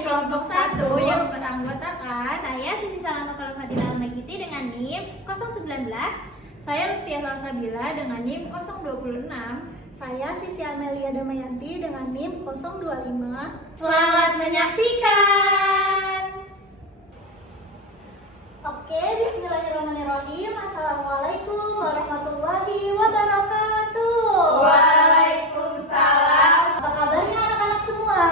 dari kelompok 1 yang beranggotakan saya Siti Salama Kalafadila Magiti dengan NIM 019, saya Lutfia Salsabila dengan NIM 026, saya Sisi Amelia Damayanti dengan NIM 025. Selamat menyaksikan. Oke, bismillahirrahmanirrahim. Assalamualaikum warahmatullahi wabarakatuh. Waalaikumsalam. Apa kabarnya anak-anak semua?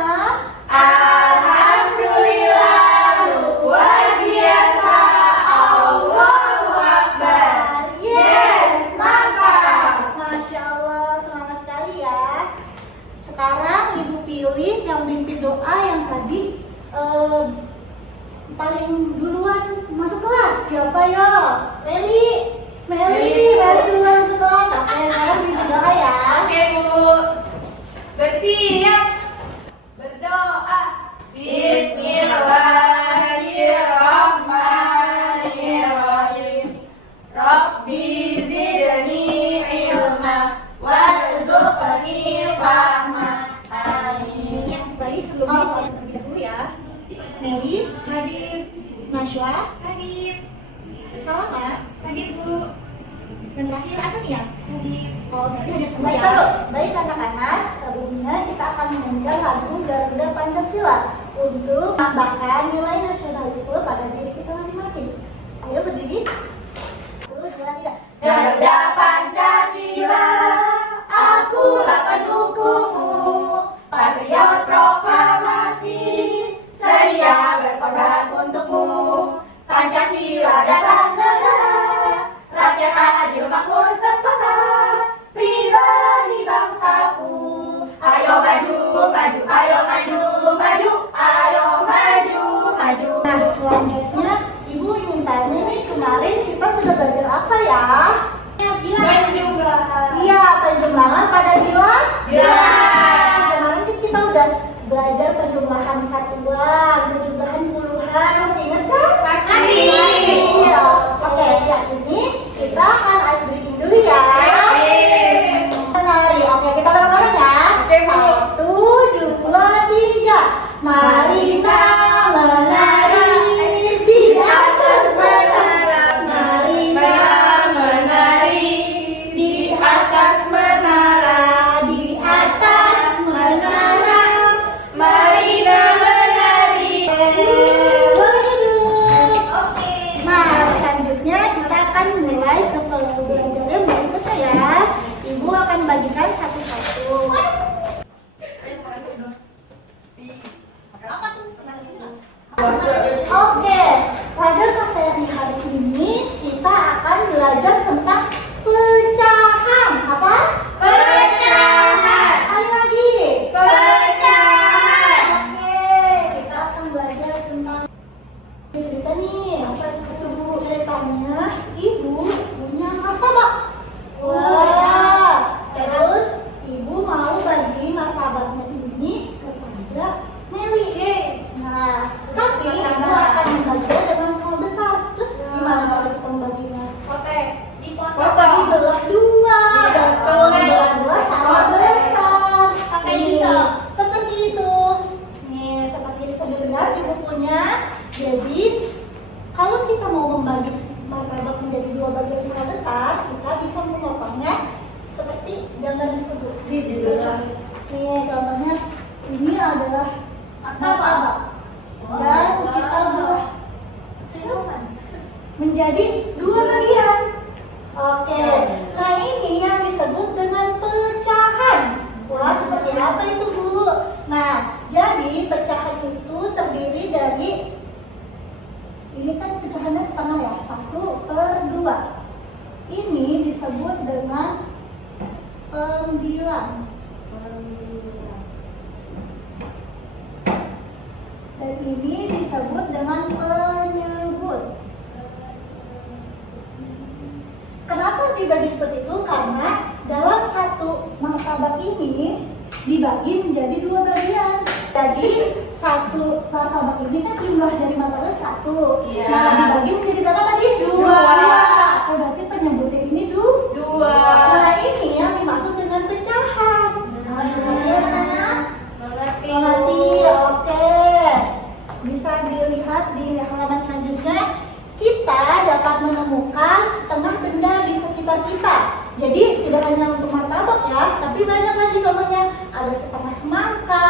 Alhamdulillah, luar biasa. Allahu Akbar. Yes, mantap. Masya Allah, semangat sekali ya. Sekarang Ibu pilih yang mimpin doa yang tadi paling duluan masuk kelas. Siapa ya? Meli Duluan masuk kelas. Oke, sekarang mimpin doa ya. Oke Bu, bersiap, berdoa. Bismillahirrahmanirrahim. Rabbi zidni ilma warzuqni fahma. Amin. Baik, sebelumnya kita terlebih dahulu ya. Meli, Hadir, Najwa, hadir, Salama, hadir Bu, dan terakhir Atania. hadir. Oh, berarti ada semua ya. Baik anak-anak, sebelumnya kita akan menyanyikan lagu Garuda Pancasila untuk menambahkan nilai nasionalisme pada diri kita masing-masing. Ayo berdiri. 1, 2, 3. Garuda Pancasila, akulah pendukungmu, patriot proklamasi, sedia berkorban untukmu. Pancasila dasar negara, rakyat adil makmur sentosa, pribadi bangsaku. Ayo maju, maju, ayo maju, maju, ayo maju, maju. Nah, selanjutnya Ibu ingin tanya nih, kemarin kita sudah belajar apa ya? Penjumlahan. Iya, penjumlahan pada bilang. Bilang. Kemarin kan kita udah belajar penjumlahan satuan, penjumlahan puluhan, masih ingat kan? Masih. Iya. Oke, siap ini kita akan ice breaking dulu ya. Menari. Oke, kita bareng-bareng ya. Oke, Bu. 1, 2, 3. Mari menari di atas menara. Mari menari di atas menara, di atas menara. Marina menari. Boleh duduk. Oke. Nah, selanjutnya kita akan mulai ke pembelajaran berikut ya. Ibu akan bagikan satu-satu. Oke, pada materi hari ini kita akan belajar tentang pecahan. Apa? Pecahan. Sekali lagi. Pecahan. Oke, kita akan belajar tentang cerita nih. Ceritanya ibu punya martabak. Wah, terus ibu mau bagi martabaknya ini kepada Meli. Nah, tapi ibu akan membaginya dengan skala besar. Terus gimana cara kita membaginya? Dibelah dua, betul, dibelah dua sama besar. Pakai Nih, pisau. seperti itu. Nih, seperti bisa dilihat di bukunya. Jadi, kalau kita mau membagi martabak menjadi dua bagian skala besar, kita bisa memotongnya seperti gambar tersebut. Dibelah. Nih, contohnya ini adalah martabak. Dan kita belah menjadi dua bagian. Oke, nah ini yang disebut dengan pecahan. Wah, seperti apa itu Bu? Nah, jadi pecahan itu terdiri dari, ini kan pecahannya setengah ya, 1/2. Ini disebut dengan pembilang. Dan ini disebut dengan penyebut. Kenapa dibagi seperti itu? Karena dalam satu martabak ini dibagi menjadi dua bagian. Jadi satu martabak ini kan jumlah dari martabak 1. Iya. Nah, dibagi menjadi berapa tadi? 2. Oh, berarti penyebutnya ini Dua. Nah, ini yang dimaksud dengan pecahan. Oke, anak-anak? Mengerti. Mengerti, oke. di halaman selanjutnya kita dapat menemukan setengah benda di sekitar kita. Jadi tidak hanya untuk martabak ya, tapi banyak lagi contohnya. Ada setengah semangka,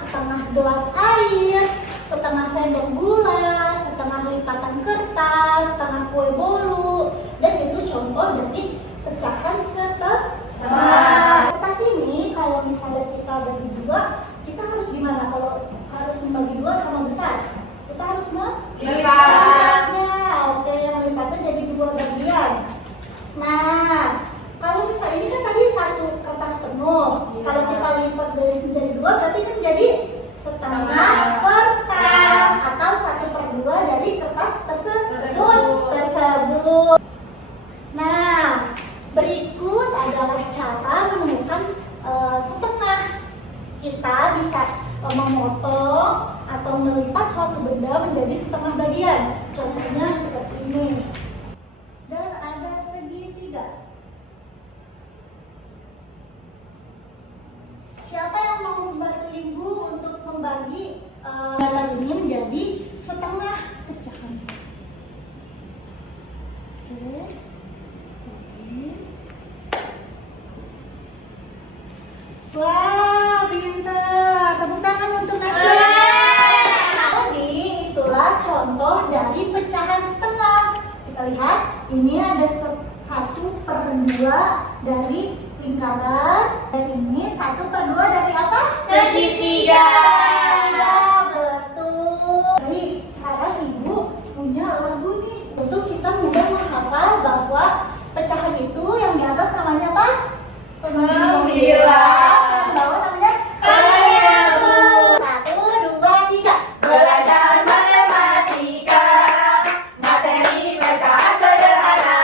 setengah gelas air, setengah sendok gula, setengah lipatan kertas, setengah kue bolu, dan itu contoh dari pecahan setengah. Kertas ini kalau misalnya kita bagi dua, kita harus gimana? Kalau harus membagi dua sama besar, kita harus melipatnya. Oke, yang lipatnya jadi dua bagian. Nah, kalau misalnya ini kan tadi satu kertas penuh, kalau kita lipat menjadi dua, berarti kan jadi setengah kertas atau 1/2 dari kertas tersebut. Nah, berikut adalah cara menemukan setengah. Kita bisa memotong atau melipat suatu benda menjadi setengah bagian. Contohnya seperti ini. Dan ada segitiga. Siapa yang mau membantu ibu untuk membagi data ini menjadi setengah pecahan? Oke. Wah, pintar. Tepuk tangan untuk Nasya. Jadi itulah contoh dari pecahan setengah. Kita lihat, ini ada 1/2 dari lingkaran, dan ini 1/2 dari apa? Segitiga. Ya, betul. Jadi sekarang ibu punya lagu nih untuk kita mudah menghafal bahwa pecahan itu yang di atas namanya apa? Sembilan. Yang bawah namanya penyebut. 1, 2, 3. Belajar matematika, materi pecahan sederhana.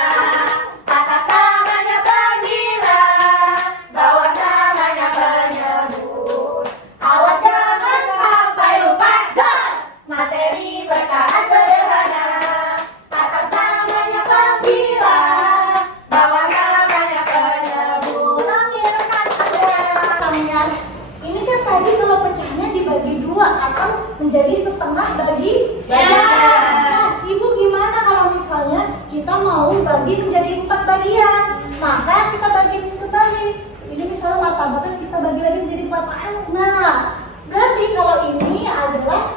Atas namanya panggilan, bawah namanya penyebut. Awas jangan sampai lupa. Dan materi pecahan sederhana. Atas namanya panggilan, bawah namanya penyebut. Oke, rekan saya. Ini kan tadi kalau pecahnya dibagi dua atau menjadi setengah bagi Ya. Nah, ibu gimana kalau misalnya kita mau bagi menjadi 4 bagian? Maka kita bagi kembali. Ini misalnya martabaknya kita bagi lagi menjadi 4. Nah, berarti kalau ini adalah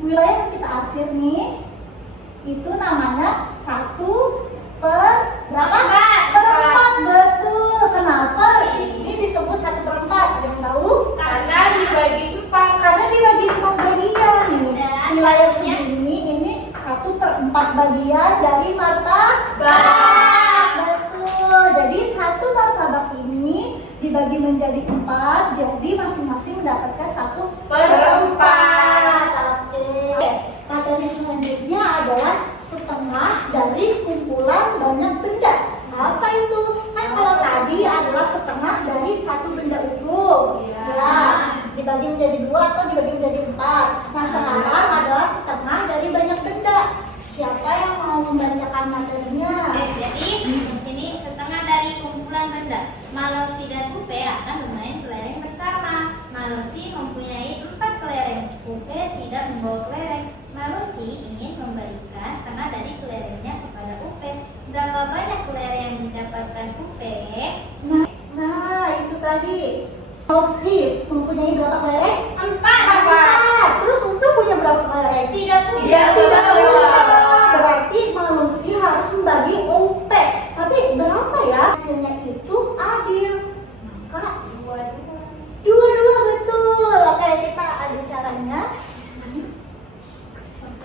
wilayah yang kita arsir nih, itu namanya 1/4. Betul. Kenapa ini disebut 1/4? Ada yang tahu? Karena dibagi 4. Karena dibagi 4 bagian nih. Dan Wilayah satunya? segini ini 1/4 bagian dari martabak. Betul. Jadi 1 martabak ini dibagi menjadi 4, jadi masing-masing mendapatkan 1/4. Oke. Materi selanjutnya adalah setengah dari kumpulan banyak benda. Apa itu? Kan kalau tadi adalah setengah dari satu benda utuh. Iya. Ya, dibagi menjadi 2 atau dibagi menjadi 4. Nah, sekarang adalah setengah dari banyak benda. Siapa yang mau membacakan materinya? Jadi ini setengah dari kumpulan benda. Malosi dan Upe akan bermain kelereng bersama. Malosi mempunyai 4 kelereng. Upe tidak membawa kelereng. Malosi ingin memberikan setengah dari kelerengnya kepada Upe. Berapa banyak kelereng yang didapatkan Upe? Nah, itu tadi. Rosi mempunyai berapa kelereng? 4. Terus Upi punya berapa kelereng? Tidak punya. Ya, tidak punya. Berarti manusia harus membagi UP. Tapi berapa ya? Hasilnya itu adil. Maka dua-dua betul. Oke, kita ada caranya.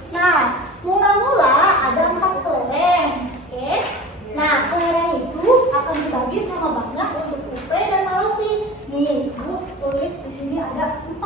Nah, mula-mula ada 4 kelereng. Oke. Nah, kelereng itu akan dibagi sama banyak untuk UP dan manusia. Nih, Ibu tulis di sini ada 4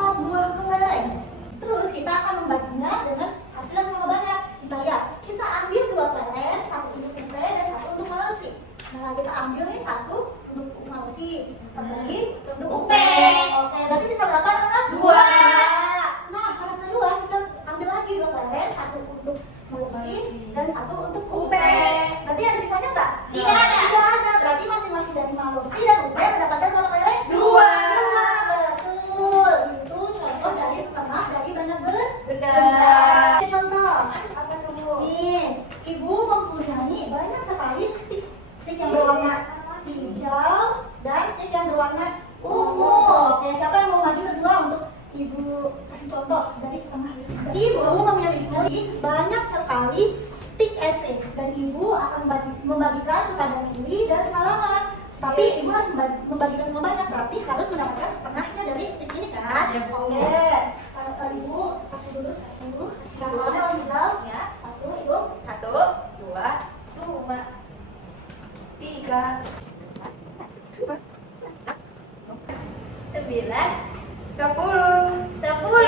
contoh dari setengah. Ibu memiliki banyak sekali stik es krim dan ibu akan membagikan kepada Meli dan Salama. Tapi ibu harus membagikan sebanyak, berarti harus mendapatkan setengahnya dari stik ini kan? Ya, Bu. Oke. Kalau ibu kasih dulu satu. Nah, soalnya orang bilang Ya. satu, ibu. 1, 2, 2, 3, 9, 10. 10.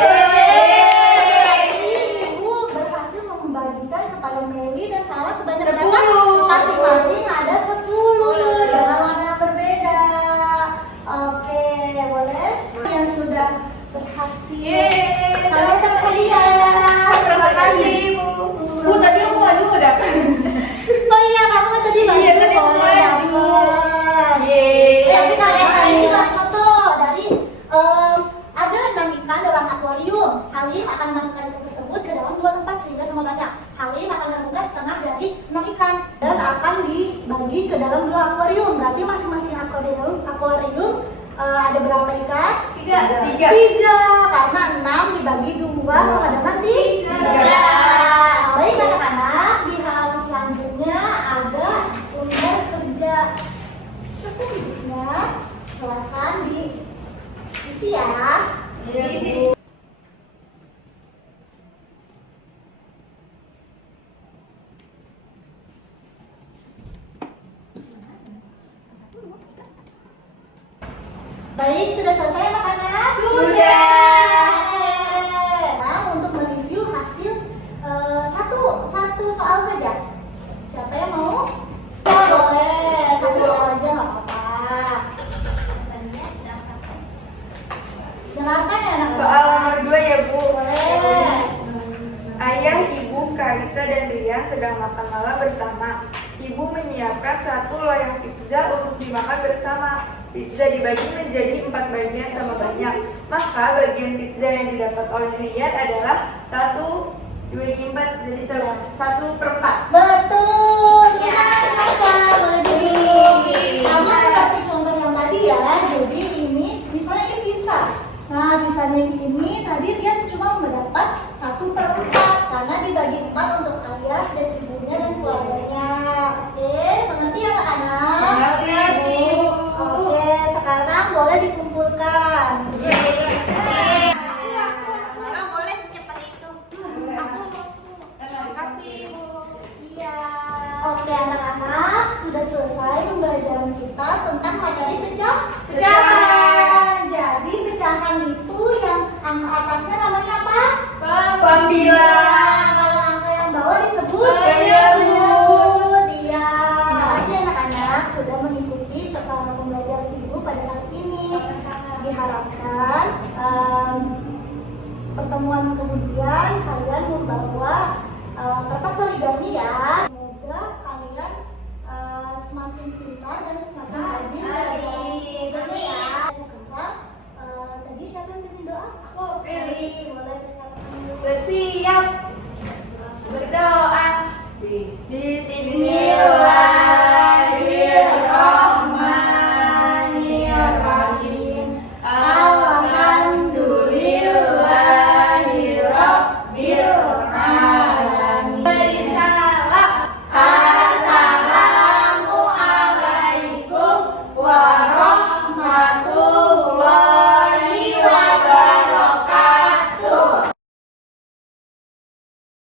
Ibu berhasil membagikan kepada Meli dan Salma sebanyak 10. berapa? Masing-masing ada 10 dengan warna yang berbeda. Oke, boleh? Yang sudah berhasil. Yeay. Kalian dapat hadiah. Terima kasih, Bu. Bu, tadi aku maju nggak dapet? Oh iya, kamu tadi maju. Iya, tadi aku boleh maju. dapat. Yeay. Tapi kalian kasih contoh dari ada 6 ikan dalam akuarium. Halim akan masukkan ikan tersebut ke dalam 2 tempat sehingga sama banyak. Halim akan menemukan setengah dari 6 ikan dan akan dibagi ke dalam 2 akuarium. Berarti masing-masing akuarium ada berapa ikan? 3. 3, karena 6 dibagi 2 sama dengan 3. Baik anak-anak, di halaman selanjutnya ada lembar kerja seterusnya. Silakan diisi ya. Iya, Bu. Baik, sudah selesai anak-anak? Sudah. Nah, untuk mereview hasil satu soal saja. Siapa yang mau? Ya, boleh. Satu soal aja nggak apa-apa. Dengarkan ya anak-anak. Soal nomor 2 ya, Bu. Boleh. Ayah, Ibu, Karisa, dan Rian sedang makan malam bersama. Ibu menyiapkan 1 loyang pizza untuk dimakan bersama. Pizza dibagi menjadi 4 bagian sama banyak. Maka bagian pizza yang didapat oleh Rian adalah 1 dibagi 4, jadi 1/4. Betul. Ya. Kenapa? Boleh dibeli. Sama seperti contoh yang tadi ya. Jadi ini misalnya ini pizza. Nah, pizzanya ini tadi Rian cuma mendapat 1/4 karena dibagi 4 untuk ayah dan ibunya dan keluarganya. Oke, mengerti ya anak-anak? Mengerti, Bu. Oke, sekarang boleh dikumpulkan. Memang boleh secepat itu. Terima kasih, Bu. Iya. Oke anak-anak, sudah selesai pembelajaran kita tentang materi pecahan. Jadi pecahan itu yang angka atasnya namanya apa? Pembilang. Kalau angka yang bawah disebut Penyebut. Iya. Terima kasih anak-anak sudah mengikuti pembelajaran ibu pada kali ini. Diharapkan pertemuan kemudian kalian membawa kertas origami ya. Semoga kalian semakin pintar dan semakin rajin dalam ya. Sekarang tadi siapa yang pilih doa? Aku pilih. Boleh sekarang. Bersih.